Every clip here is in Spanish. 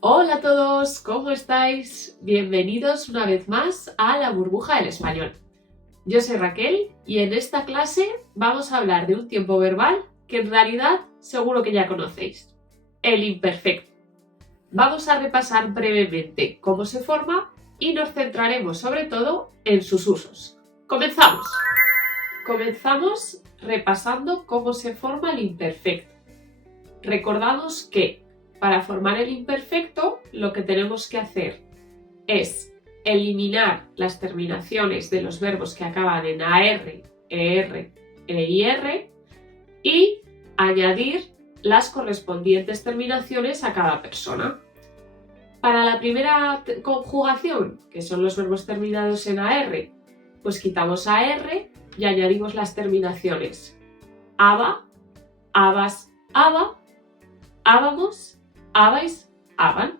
Hola a todos, ¿cómo estáis? Bienvenidos una vez más a la burbuja del español. Yo soy Raquel y en esta clase vamos a hablar de un tiempo verbal que en realidad seguro que ya conocéis, el imperfecto. Vamos a repasar brevemente cómo se forma y nos centraremos sobre todo en sus usos. ¡Comenzamos! Comenzamos repasando cómo se forma el imperfecto. Recordamos que para formar el imperfecto, lo que tenemos que hacer es eliminar las terminaciones de los verbos que acaban en AR, ER, EIR y añadir las correspondientes terminaciones a cada persona. Para la primera conjugación, que son los verbos terminados en AR, pues quitamos AR y añadimos las terminaciones aba, abas, aba, ábamos, habais, haban.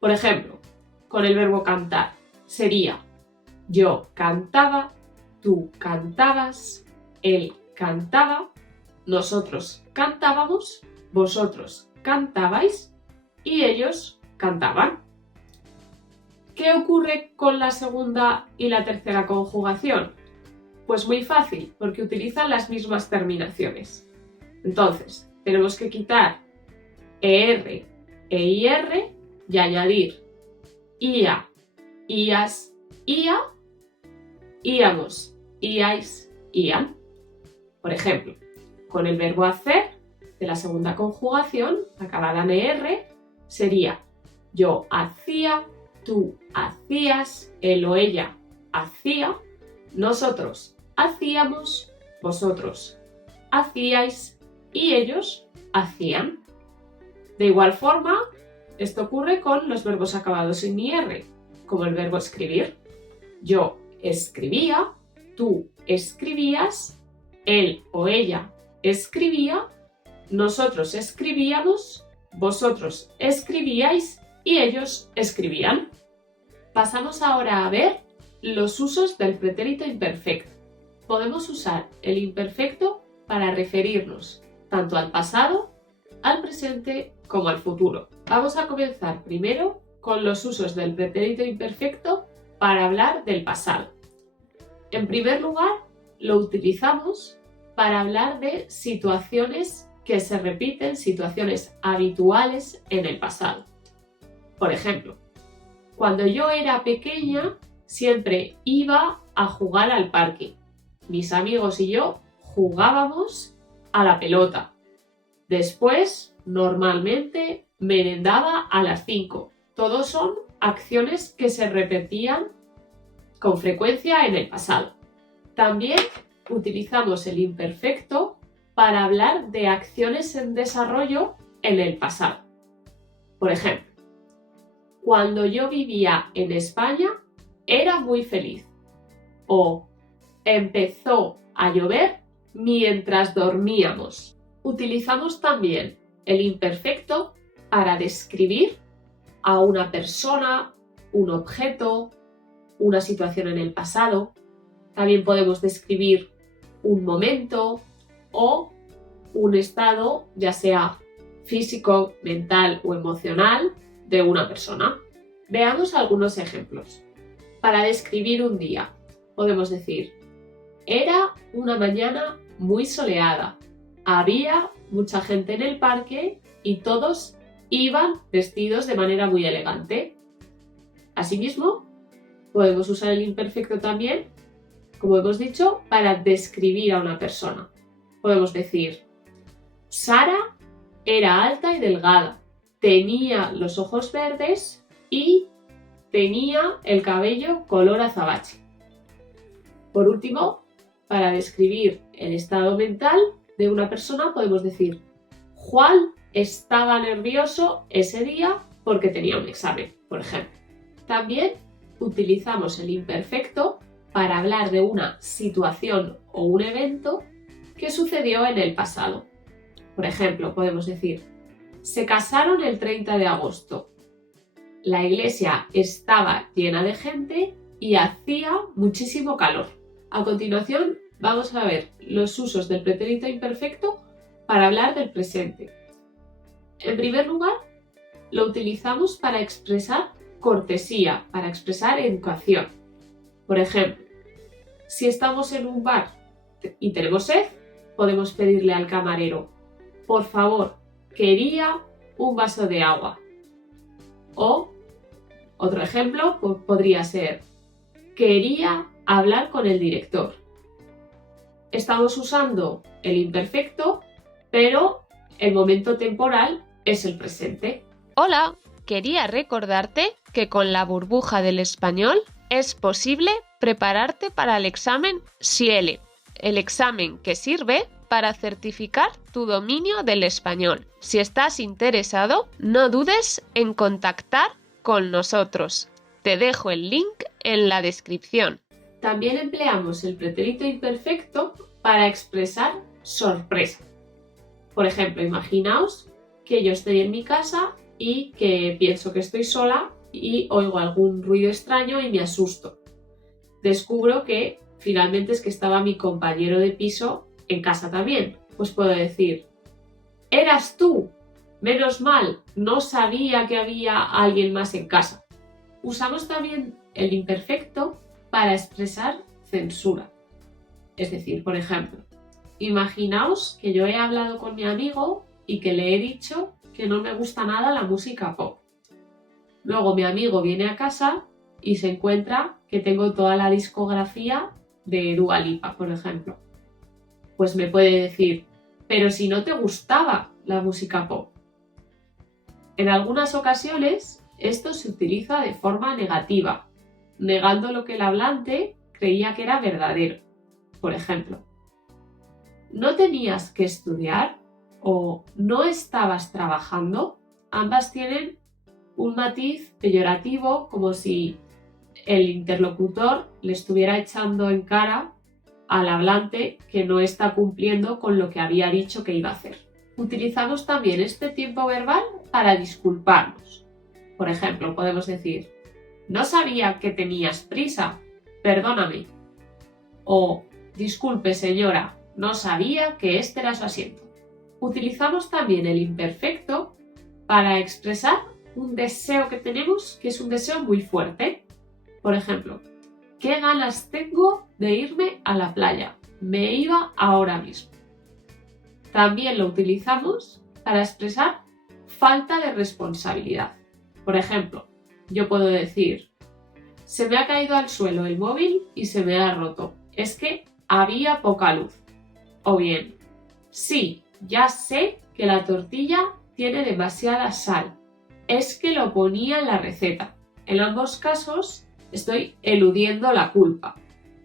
Por ejemplo, con el verbo cantar sería yo cantaba, tú cantabas, él cantaba, nosotros cantábamos, vosotros cantabais y ellos cantaban. ¿Qué ocurre con la segunda y la tercera conjugación? Pues muy fácil, porque utilizan las mismas terminaciones. Entonces, tenemos que quitar ER, EIR y añadir IA, IAS, IA, íamos, IAIS, IAN. Por ejemplo, con el verbo hacer de la segunda conjugación, acabada en ER, sería yo hacía, tú hacías, él o ella hacía, nosotros hacíamos, vosotros hacíais y ellos hacían. De igual forma, esto ocurre con los verbos acabados en IR, como el verbo escribir. Yo escribía, tú escribías, él o ella escribía, nosotros escribíamos, vosotros escribíais y ellos escribían. Pasamos ahora a ver los usos del pretérito imperfecto. Podemos usar el imperfecto para referirnos tanto al pasado, al presente como al futuro. Vamos a comenzar primero con los usos del pretérito imperfecto para hablar del pasado. En primer lugar, lo utilizamos para hablar de situaciones que se repiten, situaciones habituales en el pasado. Por ejemplo, cuando yo era pequeña siempre iba a jugar al parque. Mis amigos y yo jugábamos a la pelota. Después, normalmente, merendaba a las 5. Todos son acciones que se repetían con frecuencia en el pasado. También utilizamos el imperfecto para hablar de acciones en desarrollo en el pasado. Por ejemplo, cuando yo vivía en España, era muy feliz. O empezó a llover mientras dormíamos. Utilizamos también el imperfecto para describir a una persona, un objeto, una situación en el pasado. También podemos describir un momento o un estado, ya sea físico, mental o emocional, de una persona. Veamos algunos ejemplos. Para describir un día, podemos decir: era una mañana muy soleada. Había mucha gente en el parque y todos iban vestidos de manera muy elegante. Asimismo, podemos usar el imperfecto también, como hemos dicho, para describir a una persona. Podemos decir: Sara era alta y delgada, tenía los ojos verdes y tenía el cabello color azabache. Por último, para describir el estado mental de una persona podemos decir: Juan estaba nervioso ese día porque tenía un examen, por ejemplo. También utilizamos el imperfecto para hablar de una situación o un evento que sucedió en el pasado. Por ejemplo, podemos decir: se casaron el 30 de agosto. La iglesia estaba llena de gente y hacía muchísimo calor. A continuación, vamos a ver los usos del pretérito imperfecto para hablar del presente. En primer lugar, lo utilizamos para expresar cortesía, para expresar educación. Por ejemplo, si estamos en un bar y tenemos sed, podemos pedirle al camarero: por favor, quería un vaso de agua. O otro ejemplo podría ser: quería hablar con el director. Estamos usando el imperfecto, pero el momento temporal es el presente. Hola, quería recordarte que con la burbuja del español es posible prepararte para el examen SIELE, el examen que sirve para certificar tu dominio del español. Si estás interesado, no dudes en contactar con nosotros. Te dejo el link en la descripción. También empleamos el pretérito imperfecto para expresar sorpresa. Por ejemplo, imaginaos que yo estoy en mi casa y que pienso que estoy sola y oigo algún ruido extraño y me asusto. Descubro que finalmente es que estaba mi compañero de piso en casa también. Pues puedo decir: ¡eras tú! Menos mal, no sabía que había alguien más en casa. Usamos también el imperfecto para expresar censura. Es decir, por ejemplo, imaginaos que yo he hablado con mi amigo y que le he dicho que no me gusta nada la música pop. Luego mi amigo viene a casa y se encuentra que tengo toda la discografía de Dua Lipa, por ejemplo. Pues me puede decir: pero si no te gustaba la música pop. En algunas ocasiones esto se utiliza de forma negativa, negando lo que el hablante creía que era verdadero. Por ejemplo, ¿no tenías que estudiar? O ¿no estabas trabajando? Ambas tienen un matiz peyorativo, como si el interlocutor le estuviera echando en cara al hablante que no está cumpliendo con lo que había dicho que iba a hacer. Utilizamos también este tiempo verbal para disculparnos. Por ejemplo, podemos decir: no sabía que tenías prisa, perdóname. O disculpe señora, no sabía que este era su asiento. Utilizamos también el imperfecto para expresar un deseo que tenemos, que es un deseo muy fuerte. Por ejemplo, ¿qué ganas tengo de irme a la playa? Me iba ahora mismo. También lo utilizamos para expresar falta de responsabilidad. Por ejemplo, yo puedo decir: se me ha caído al suelo el móvil y se me ha roto. Es que había poca luz. O bien: sí, ya sé que la tortilla tiene demasiada sal. Es que lo ponía en la receta. En ambos casos estoy eludiendo la culpa.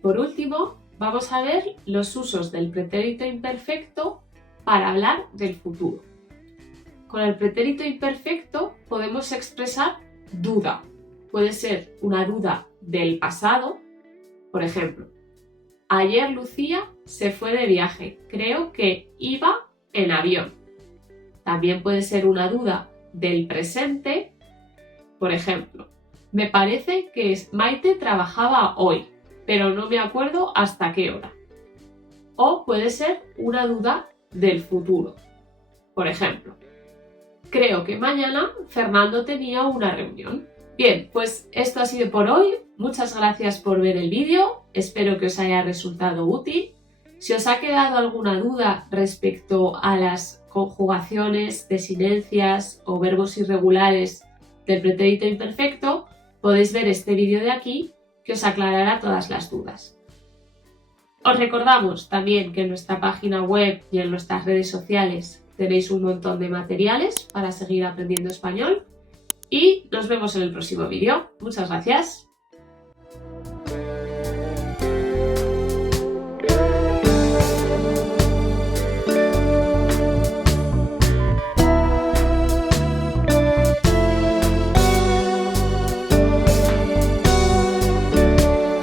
Por último, vamos a ver los usos del pretérito imperfecto para hablar del futuro. Con el pretérito imperfecto podemos expresar duda. Puede ser una duda del pasado. Por ejemplo, ayer Lucía se fue de viaje. Creo que iba en avión. También puede ser una duda del presente. Por ejemplo, me parece que Maite trabajaba hoy, pero no me acuerdo hasta qué hora. O puede ser una duda del futuro. Por ejemplo, creo que mañana Fernando tenía una reunión. Bien, pues esto ha sido por hoy. Muchas gracias por ver el vídeo. Espero que os haya resultado útil. Si os ha quedado alguna duda respecto a las conjugaciones, desinencias o verbos irregulares del pretérito imperfecto, podéis ver este vídeo de aquí que os aclarará todas las dudas. Os recordamos también que en nuestra página web y en nuestras redes sociales tenéis un montón de materiales para seguir aprendiendo español y nos vemos en el próximo vídeo. Muchas gracias.